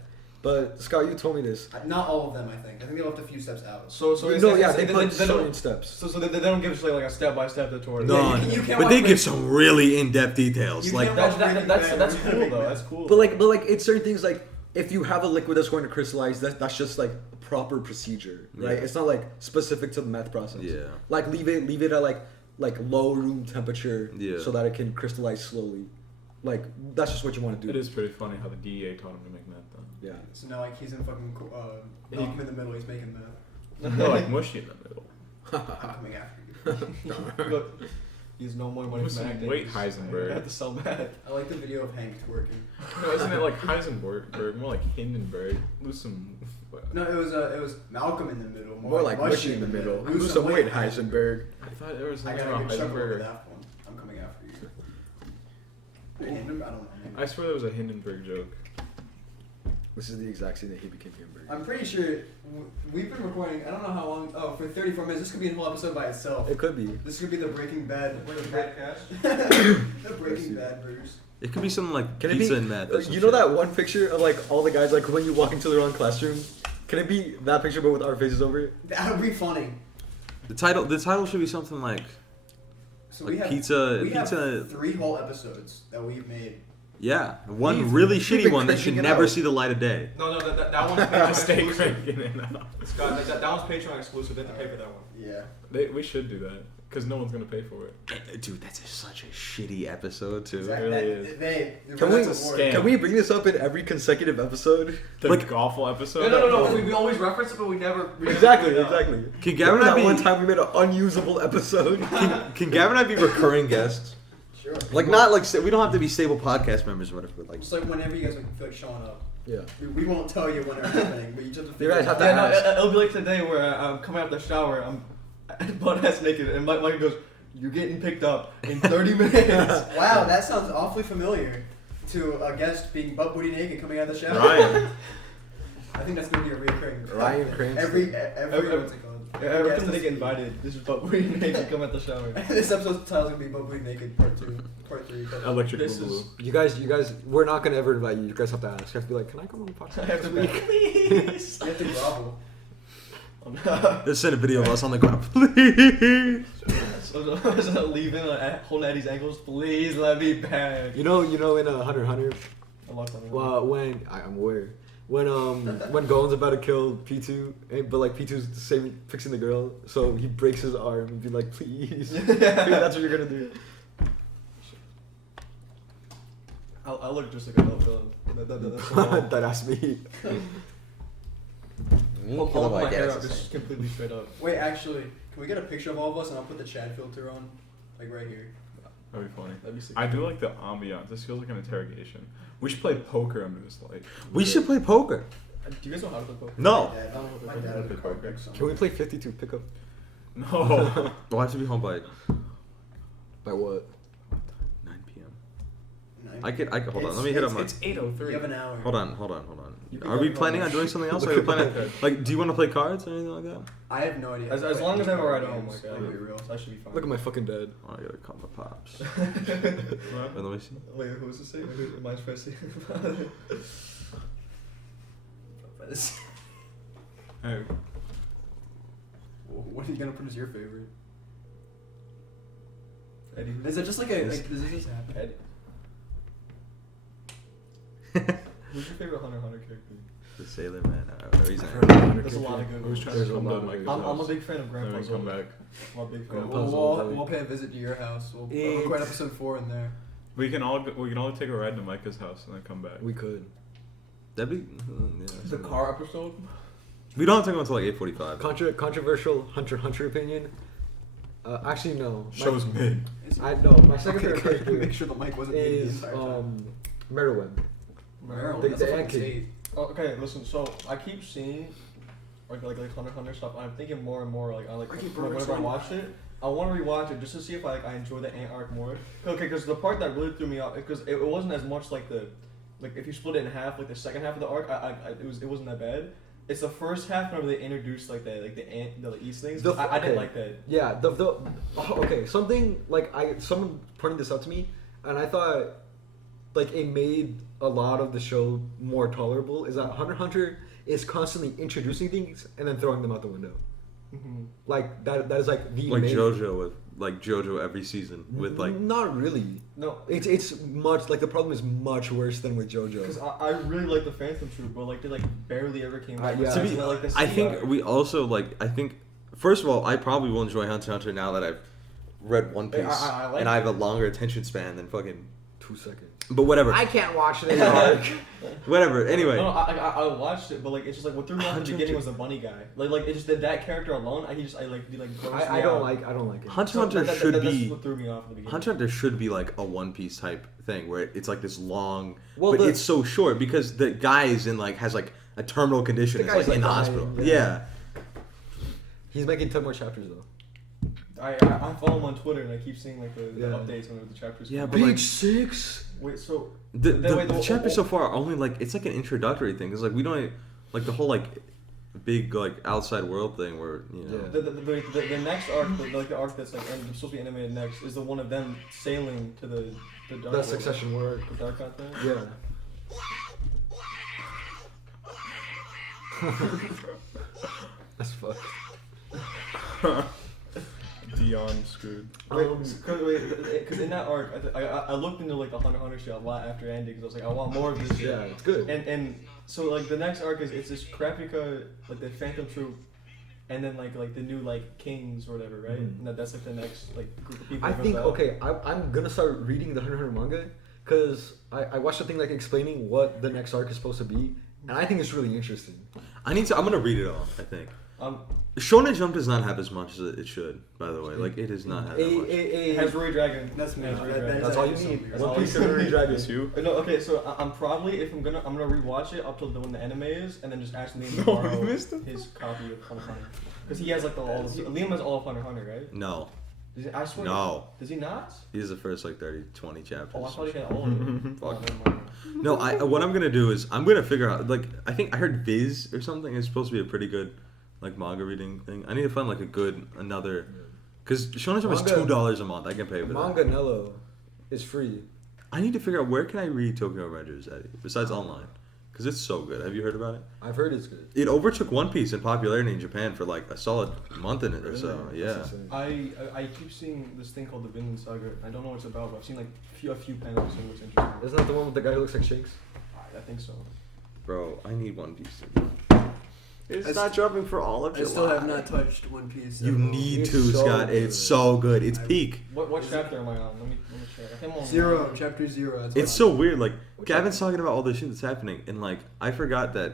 but Scott, you told me this. meth. Not all of them, I think. I think they left a few steps out. So No, yeah, they put certain steps. So they don't give us like a step by step tutorial. No, Yeah, you can't but they watch give Breaking- some really in-depth details. You Like can't watch Breaking That's Bad. that's We're gonna cool make though. meth. That's cool. But like it's certain things like if you have a liquid that's going to crystallize, that's just like proper procedure, right? Yeah. It's not like specific to the meth process. Yeah. Like leave it at like low room temperature, Yeah. so that it can crystallize slowly. Like that's just what you want to do. It is pretty funny how the DEA taught him to make meth, though. Yeah. So now like he's in fucking Malcolm in the Middle. He's making meth. No, like mushy in the middle. I'm coming after you. Look, he's no more money Listen, from acting. wait, I Heisenberg. have to sell meth. I like the video of Hank twerking. No, isn't it like Heisenberg? More like Hindenburg. Lose some. No, it was Malcolm in the Middle. More like mushy in the middle. Lose some weight, Heisenberg. I thought there was I something got a about good chuckle over Heisenberg. that one. I'm coming after you. Hindenburg? I don't know. I swear there was a Hindenburg joke. This is the exact scene that he became Hamburger. I'm pretty sure we've been recording. I don't know how long. Oh, for 34 minutes. This could be a whole episode by itself. It could be. This could be the Breaking Bad. Podcast. The Breaking Bad verse. It could be something like Can it pizza be? and meth. or some You know shit. that one picture of like all the guys like when you walk into the wrong classroom? Can it be that picture but with our faces over it? That would be funny. The title should be something like So Like we have pizza- We pizza- have 3 whole episodes that we've made Yeah, one really shitty one that should never see the light of day. No, that one's Patreon Stay exclusive. cranking it out. Scott, that one's Patreon exclusive. They have to pay for that one. Yeah. We should do that because no one's gonna pay for it. Dude, that's such a shitty episode too. Exactly. really is. Can we bring this up in every consecutive episode? The Like- awful episode. No. We always reference it, but we never. Exactly. Can Gavin and Remember I that be? one time we made an unusable episode? Can Gavin and I be recurring guests? Sure. Like not like we don't have to be stable podcast members or whatever. But like Just like whenever you guys feel like showing up. Yeah. We won't tell you when it's happening, but you just have to You guys have to Yeah, ask. no, it'll be like today where I'm coming out the shower, I'm butt ass naked, and Mike goes, "You're getting picked up in 30 minutes." Wow, that sounds awfully familiar to a guest being butt booty naked coming out of the shower. Ryan. I think that's gonna be a recurring. Ryan Cranston. Every Every- what's it called? Every guest time they is- get invited, this is butt booty naked, come out the shower. This episode's title's gonna be butt booty naked part 2, part 3. Electric This Boogaloo. is- You guys, we're not gonna ever invite you. You guys have to ask. You have to be like, can I come on the podcast? I have to this be, week?" please. You have to grovel. let's send a video of us on the ground, please. So leaving, holding Eddie's ankles. Please let me back. You know, in Hunter x Hunter, I locked on it. when I'm aware, when Golan's about to kill P2, but like P2's fixing the girl, so he breaks his arm and be like, please, dude, that's what you're gonna do. I look just like a little villain. That's That's me. all of my hair up just completely straight up. Wait, actually, can we get a picture of all of us and I'll put the Chad filter on, like right here. That'd be funny. That'd be sick. I do like the ambiance. This feels like an interrogation. We should play poker under this light. We should play poker. Do you guys know how to play poker? No. My dad had a card deck somewhere. Can we play 52 pickup? No. We'll have to be home by By what? 9 p.m. Nine. I could hold on. Let me hit up my. It's 8:03. You have an hour. Hold on. You can Are we go planning on on doing something else? Are we planning? Like, do you want to play cards or anything like that? I have no idea. As long as I have a ride home, games, like, I'll be real. I should be fine. Look at my fucking dad. Oh, I gotta call my pops. What happened? Let me see. Wait, who was this saying? Mine's first. Hey, What are you gonna put as your favorite? Eddie. Is it just like a like? Does it just happen? Eddie. Who's your favorite Hunter x Hunter character? The Sailor Man. He's There's a lot of good I was ones. trying There's to a come lot to of Micah's good I'm a house. big fan of And Grandpa then come back. I'm a big fan. Grandpa We'll, Puzzle. we'll pay a visit to your house. We'll Yeah. record episode 4 in there. We can all take a ride to Micah's house and then come back. We could. That'd be. Yeah, The car episode? We don't have to go until like 8:45. Controversial Hunter opinion. Actually, no. Show's mid. I know my second favorite character Make sure the mic wasn't muted the is entire time. Merwin. Maryland, the that's a fucking ant kid. state. Oh, okay, listen. So I keep seeing like Hunter x Hunter stuff. And I'm thinking more and more like Ricky whenever I Brooks, watch it, I want to rewatch it just to see if I enjoy the ant arc more. Okay, because the part that really threw me off because it wasn't as much like if you split it in half, like the second half of the arc, it wasn't that bad. It's the first half whenever they introduced like the ant that eats things. I didn't like that. Yeah, okay, something like someone pointed this out to me, and I thought like it made a lot of the show more tolerable. Is that Hunter x Hunter is constantly introducing things and then throwing them out the window. Mm-hmm. Like that is like the Like main, JoJo with JoJo every season with like. not really. No, It's much like the problem is much worse than with because JoJo. I really like the Phantom Troop, but like they like barely ever came back. Yeah. To be, Like, the I sea think arc. we also I think first of all I probably will enjoy Hunter x Hunter now that I've read One Piece I like and I have a longer attention span than fucking. 2 seconds. But whatever. I can't watch this arc. Whatever. Anyway. No, I watched it, but like it's just like what threw me off at the beginning was the bunny guy. Like it's just that character alone. I I don't like it. Hunter x Hunter should that's be. what threw me off at the beginning. Hunter x Hunter should be like a One Piece type thing where it's like this long, Well, but it's so short because the guy is in has like a terminal condition. The It's like guy's, in the like, hospital. dying, Yeah. He's making 10 more chapters though. I follow him on Twitter and I keep seeing like the updates when the chapters. Yeah, come but out. like 6. Wait, so the chapters so far are only like it's like an introductory thing. It's like we don't like the whole like big like outside world thing where you know. Yeah. the next arc, the arc that's like supposed to be animated next, is the one of them sailing to the dark That world, succession work. the dark continent. Yeah. That's fucked. The beyond screwed. Because in that arc, I looked into like the Hunter x Hunter shit a lot after ending because I was like, I want more of this shit. Yeah, it's good. And so like the next arc is it's this Krapika, like the Phantom Troop, and then like the new like Kings or whatever, right? Mm-hmm. And that's like the next like group of people. I think I'm gonna start reading the Hunter x Hunter manga because I watched a thing like explaining what the next arc is supposed to be, and I think it's really interesting. I'm gonna read it all. I think. Shonen Jump does not have as much as it should. By the way, like it does not have that much. It has Roy Dragon. That's me. That's all you need. That's One all Piece you and need. Roy Dragon. It's you. No, okay, so I'm probably I'm gonna rewatch it up till when the anime is, and then just ask Liam to No, borrow we missed him. his copy of Hunter x Hunter, because he has like Liam has all of Hunter x Hunter, right? No, I swear. no. Does he not? These are the first like 30, 20 chapters. Oh, I thought he had all of it. Fuck. Oh, never mind. No, what I'm gonna do is I'm gonna figure out like I think I heard Viz or something is supposed to be a pretty good like manga reading thing. I need to find like another because Shonen Jump is $2 a month. I can pay for that. Manga Nello is free. I need to figure out where can I read Tokyo Revengers at besides online because it's so good. Have you heard about it? I've heard it's good. It overtook One Piece in popularity in Japan for like a solid month in it or so. Yeah. I keep seeing this thing called the Vinland Saga. I don't know what it's about, but I've seen like a few panels and it's interesting. Isn't that the one with the guy who looks like Shanks? I think so. Bro, I need One Piece. It's not dropping for all of I July. still have not touched One Piece. You need It's to, so Scott. good. It's so good. It's peak. What chapter am I on? Let me check. I think I'm on 0, chapter 0. That's It's so weird. Like Gavin's talking about all the shit that's happening, and like I forgot that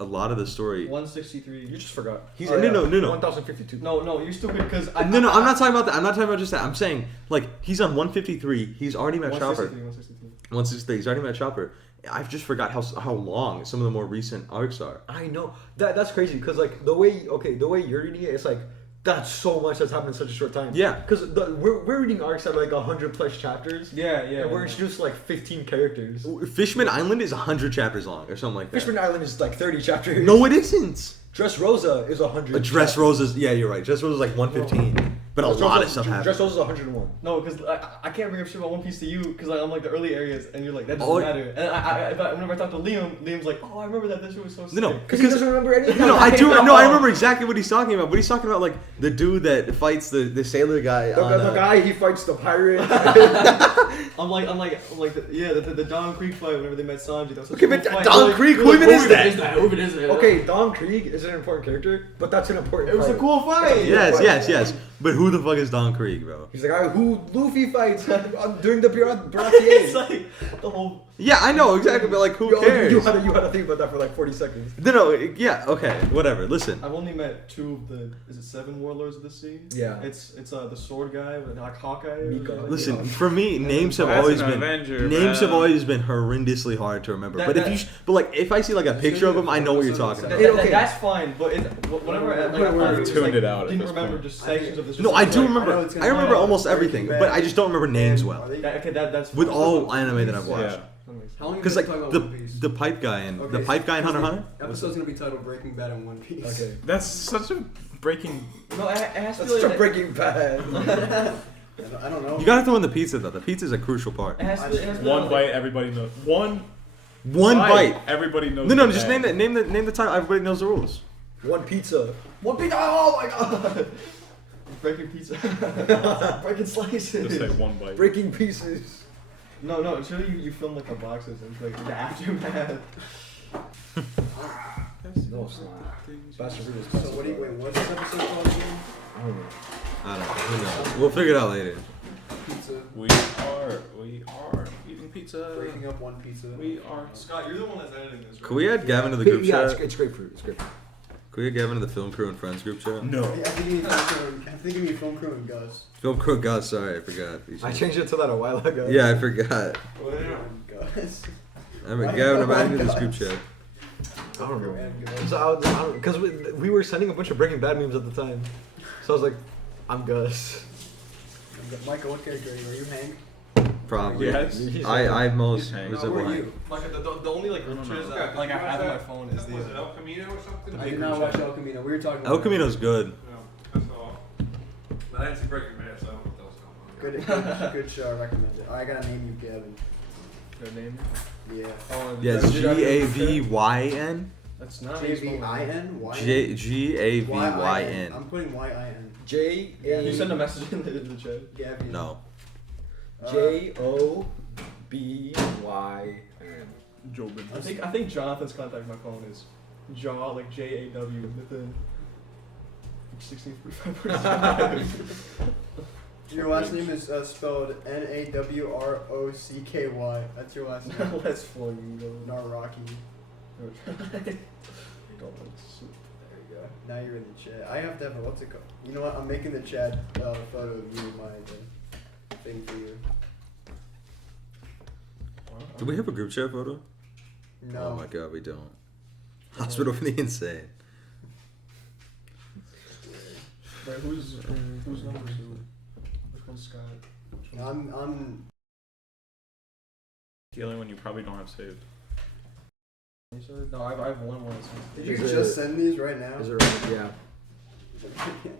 a lot of the story. 163. You just forgot. He's no. 1052. No, you're stupid because I'm not talking about that. I'm not talking about just that. I'm saying like he's on 153. He's already met Chopper. 163. He's already met Chopper. I've just forgot how long some of the more recent arcs are. I know that's crazy because like the way you're reading it, it's like that's so much that's happened in such a short time. Yeah, because we're reading arcs that are like 100+ chapters. Yeah. And we're introduced to like 15 characters. Fishman Island is 100 chapters long or something like that. Fishman Island is like 30 chapters. No, it isn't. Dressrosa is 100. Dressrosa's you're right. Dressrosa's like 115. But a lot of stuff happened. Dressrosa's 101. No, because I can't bring up shit about One Piece to you because I'm like the early areas and you're like that doesn't matter. And whenever I talk to Liam's like, oh, I remember that shit was so sick. No, because he doesn't remember anything. No, I do. No, I remember exactly what he's talking about. But he's talking about like the dude that fights the sailor guy. The guy he fights the pirate. I'm like the Don Krieg fight whenever they met Sanji. That was Okay, but Don Krieg, who even is that? Who even is it? Okay, Don Krieg is an important character, but that's an important. It was a cool fight. Yes. But who the fuck is Don Krieg, bro? He's the guy who Luffy fights during the Baratie. It's like the whole. Yeah, I know exactly, but like, who cares? You had to think about that for like 40 seconds. No, yeah, okay, whatever. Listen, I've only met 2 of the 7 warlords of the sea? Yeah. It's the sword guy with like Hawkeye. Mika. listen. For me, names have That's always an been Avenger, have bro. always been horrendously hard to remember. But if I see like a picture of him, I know what you're talking about. Okay. That's fine, but whenever I tuned it out at didn't this remember point. just sections of this. No, I do remember. I know it's gonna I remember be almost everything, but I just don't remember names well. That's With all anime that I've watched. Yeah. How long Because have like you been talking about One Piece? the pipe guy and Okay, the pipe guy in Hunter x Hunter. Episode's gonna be titled Breaking Bad and One Piece. Okay. That's such a breaking. No, it has to That's be such like a Breaking Bad. I don't know. You gotta throw in the pizza though. The pizza's a crucial part. It has to be One like, bite, everybody knows. One Bite. everybody knows. No, the just bag. name the title. Everybody knows the rules. One pizza. One pizza. Oh my god! Breaking pizza. Breaking slices. Just say one bite. Breaking pieces. No. Surely you film like the boxes and it's like the aftermath. No, it's not. Bastard Fritos. So what's this episode called again? I don't know. I don't know. Who knows? We'll figure it out later. Pizza. We are eating pizza. Breaking up one pizza. We are. Scott, you're the one that's editing this. Right? Can we add Gavin to the group Yeah, chat? it's grapefruit. It's grapefruit. Can we get Gavin to the film crew and friends group chat? No. I'm thinking you film crew and Gus. Film crew, God, sorry, I forgot. I changed it to that a while ago. Yeah, I forgot. Gus. I mean, Gavin, I'm adding to this group chat. I don't know. So because we were sending a bunch of Breaking Bad memes at the time, so I was like, I'm Gus. Micah, what character are you? Are you Hank? Probably. Yes. I most Hank. resemble Who are Hank. you? Like the only like pictures that like I have on my phone is Was it these. El Camino or something? I did not watch El Camino. We were talking about El Camino's good. No, that's all. But I didn't see Breaking Bad, so I don't know what that was going on. Good show. I recommend it. I gotta name you Gavin. Their name? Yeah. Oh, Yeah, it's Gavyn. That's not Javin. Gavyn. I'm putting YIN. You send a message in the chat. Gavin. No. JOBYN. Jobin. I think Jonathan's contact my phone is Jaw, like JAW, within 1645. Your last name is spelled NAWROCKY. That's your last name. Let's flow you, though. Naraki. There you go. Now you're in the chat. I have to have a what's it called? You know what? I'm making the chat photo of you my thing for you. Do we have a group chat photo? No. Oh my god, we don't. Hospital for the Insane. Wait, who's number 2? Which one's Scott? I'm The only one you probably don't have saved. No, I have one more. Did you just send these right now? Is it right? Yeah.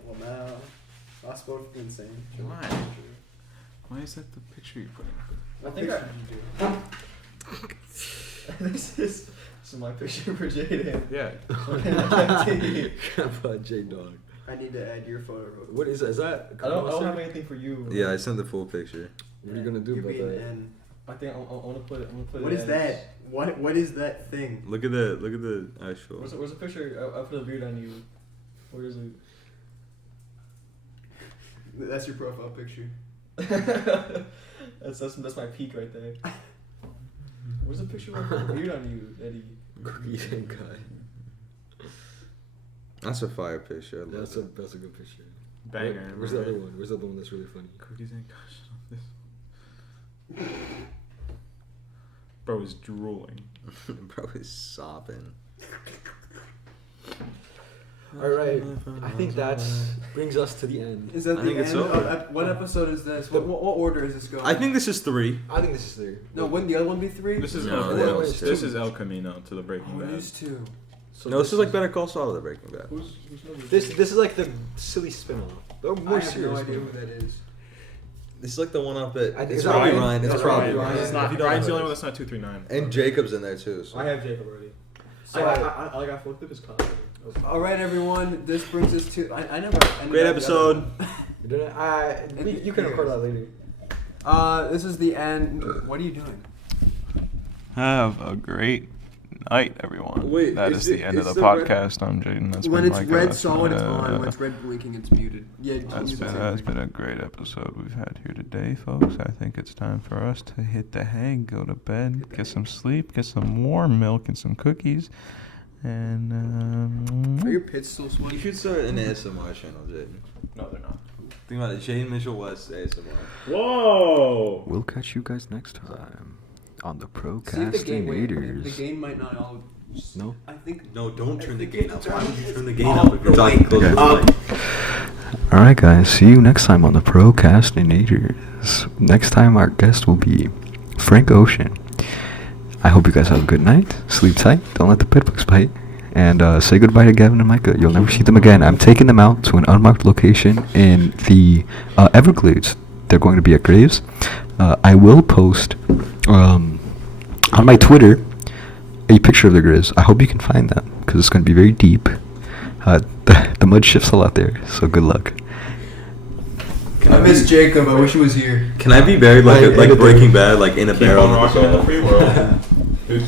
Well, now. Hospital for the Insane. Why? Why is that the picture you're putting? I think this is my picture for Jaden. Yeah. Grandpa J Dog. I need to add your photo. Real quick. What is that? Is that? I don't have anything for you. Yeah, I sent the full picture. What are you gonna do You're about being that? N. I think I'm gonna put it. What is that? What is that thing? Look at the actual. Where's the picture? I put a beard on you. Where is it? That's your profile picture. that's my peak right there. Where's the picture where I put a beard on you, Eddie? Greeting guy. That's a fire picture. That's a good picture. Banger. Where's the other one? Where's the other one that's really funny? Cookies and gosh on this. Bro is drooling. Bro is sobbing. All right, I think that brings us to the end. Is that I the think end? it's over. What episode is this? What order is this going? I think this is 3. I think this is 3. No, wouldn't the other one be 3? This is No, this is El Camino to the Breaking Oh, it Bad. is 2. So No, this is like Better Call Saul to the Breaking Bad. Who's number This 2? is like the silly spin-off. The I more have no serious idea one. who that is. This is like the one up at. I think It's it's probably Ryan. Ryan. It's It's probably Ryan. Ryan. It's not. If you don't Ryan's the know only one it. that's not 239. And Jacob's in there too. So. I have Jacob already. So I got flipped up his content. all right, everyone. This brings us to. I never. ended Great up the episode. You can record that later. This is the end. What are you doing? Have a great night, everyone. Wait, that is is the it- end of is the the red- podcast. I'm Jaden. That's When been it's Micah. red That's solid, been, it's on. When it's red blinking, it's muted. Yeah, That's been a great episode we've had here today, folks. I think it's time for us to hit the hay, go to bed, get some sleep, get some warm milk and some cookies, and Are your pits still You sweaty? should start an ASMR channel, Jaden. No, they're not. Think about it. Jaden Mitchell West ASMR. Whoa. we'll catch you guys next time on the See if the game. Wait, the Procrastinators. game might not all. No? I think. No, don't turn the think gain up. it's Why would you turn the gain Oh, up if you're talking close to the Okay. mic? Alright, guys, see you next time on the Procrastinators. Next time, our guest will be Frank Ocean. I hope you guys have a good night. Sleep tight. Don't let the bedbugs bite. And say goodbye to Gavin and Micah. You'll never see them again. I'm taking them out to an unmarked location in the Everglades. They're going to be at graves. I will post on my Twitter a picture of the graves. I hope you can find them because it's going to be very deep. The mud shifts a lot there, so good luck. I miss Jacob. I wish he was here. Can I be buried like Breaking Bad, like in a Keep barrel? on rocking in the free world. Who's